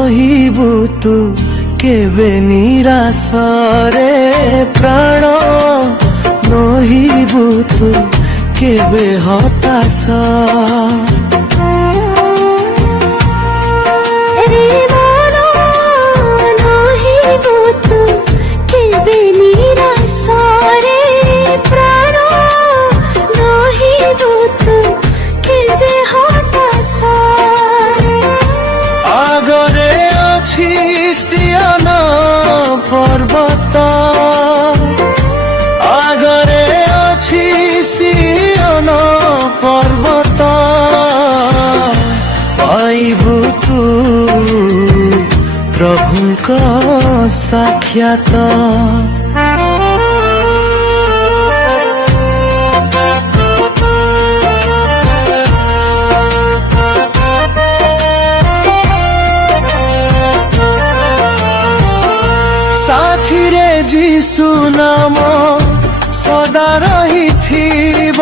নহিবু তু কেবে নিরাশরে প্রাণ নহিবু তু কেবে হতাশ আগরে অছি সিয়ন পর্বত আগরে অছি সিয়ন পর্বত পাইবু তু প্রভুଙ୍କ সাক্ষাৎ সাথীরে যিশু নাম সদা রহিথিব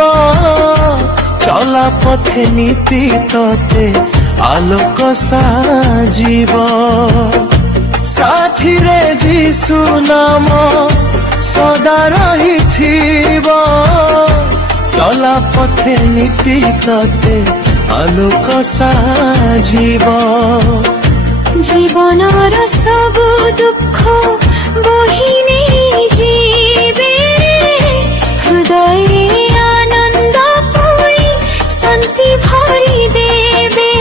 চলা পথে নীতি ততে আলোক সাজিব সাথীরে যিশু নাম সদা রহিথিব চলা পথে নীতি ততে আলোক সাজিব জীবনর সবু দুঃখ বহি নেই যাবে হৃদয়ে আনন্দ পুরি শান্তি ভরি দেবে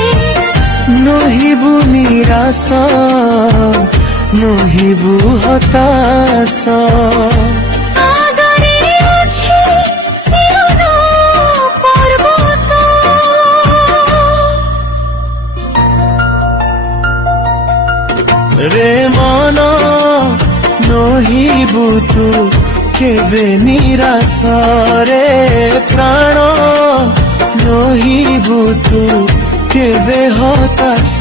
নহিবু নিরাশ নহিবু হতাশ আগরে আছে সিয়ন পর্বত রে মন নহিবু তু কেবে নিরাশ রে প্রাণ নহিবু তু কেবে হতাশ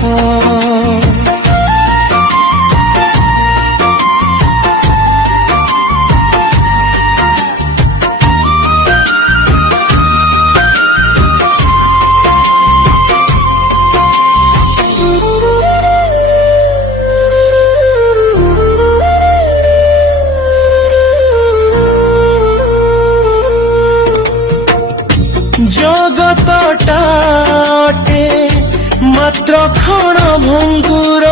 জগতটা অটে মাত্র ক্ষণ ভঙ্গুর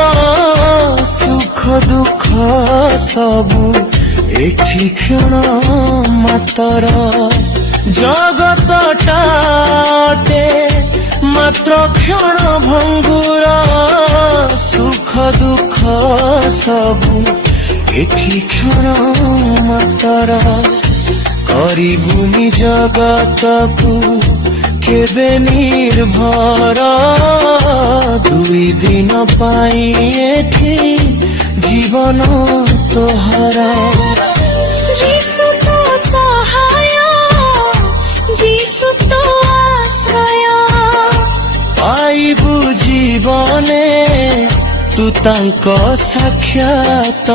সুখ দুঃখ সবু এঠি ক্ষণ মাতর জগতটা অটে মাত্র ক্ষণ ভঙ্গুর সুখ দুঃখ সবু এঠি ক্ষণ মাতর করিবুনি জগতকু কেবে নির্ভর দুই দিন পাই এঠি জীবন তোহর যিশু তো সহায় যিশু তো আশ্রয় পাইবু জীবনে তু তাঙ্ক সাক্ষাৎ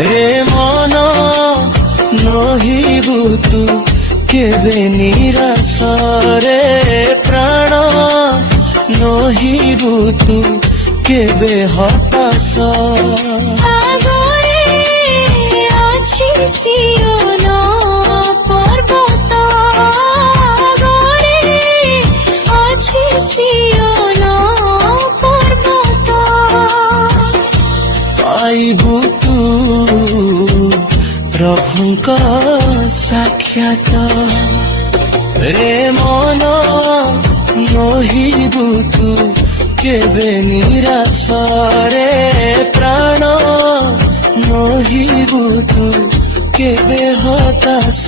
রে মন নহিবু তু কেবে নিরাশ রে প্রাণ নহিবু তু কেবে হতাশ আগরে আছে সিয়ন পর্বত আগরে আছে সিয়ন পর্বত পাইবু তু প্রভুଙ୍କ সাক্ষাৎ রে মন নহিবু তু কেবে নিরাশ রে প্রাণ নহিবু তু কেবে হতাশ